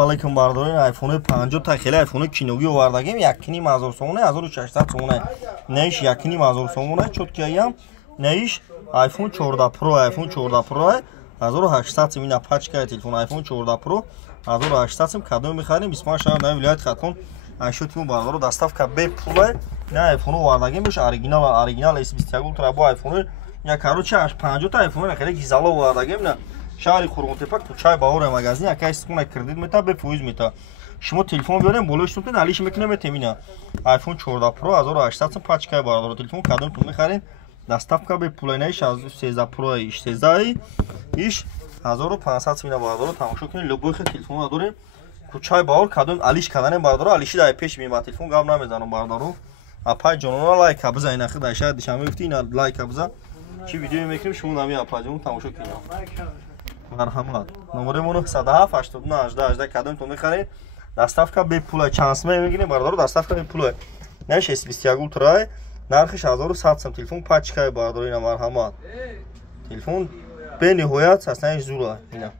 Алайкум бардорин айфони 50 та хеле айфони киноги овардагим 1,5 сомона 1600 сомона наиш 1,5 сомона чоткиям наиш iPhone 14 Pro iPhone 14 Pro 1800 имена пачка телефон iPhone 14 Pro 1800 кадом мехарим исман шаҳр на вилоят Хатон айшотимон бардоро доставка бе пулай на айфон овардагим бош оригинал S21 Ultra бо айфони я короче аж 50 та айфони хеле гизало овардагим на шаҳри Хурғунтепа кӯчаи баҳори магазин якай сикуна кредит мета бе фоиз мета шумо телефон биёрем болоиш тутен алиш мекунем темина iPhone 14 Pro 1800 пачкаи бардоро телефон кадомтун мехарин доставка бе пулайнаиш аз 13 Pro иш 13 иш 1500 мина бардоро тамошо кунед любой хел телефон дорем кӯчаи баҳор кадом алиш каданем бардоро алиши дай пеш мема телефон гап намезанам бардоро апай ҷонона лайка биза ина хида шаид дишам гуфти ина лайка биза чи видео мекунем шумо нами апай ҷон тамошо кунед марҳамат номеремон 107 89 18 18 кадомтон мехаред доставка бе пула чансма мегирем бардоро доставка бе пула наш S21 Ultra нархиш 1100 сом телефон пачкаи бардоро ина марҳамат телефон бе ниҳоят аслан зура ина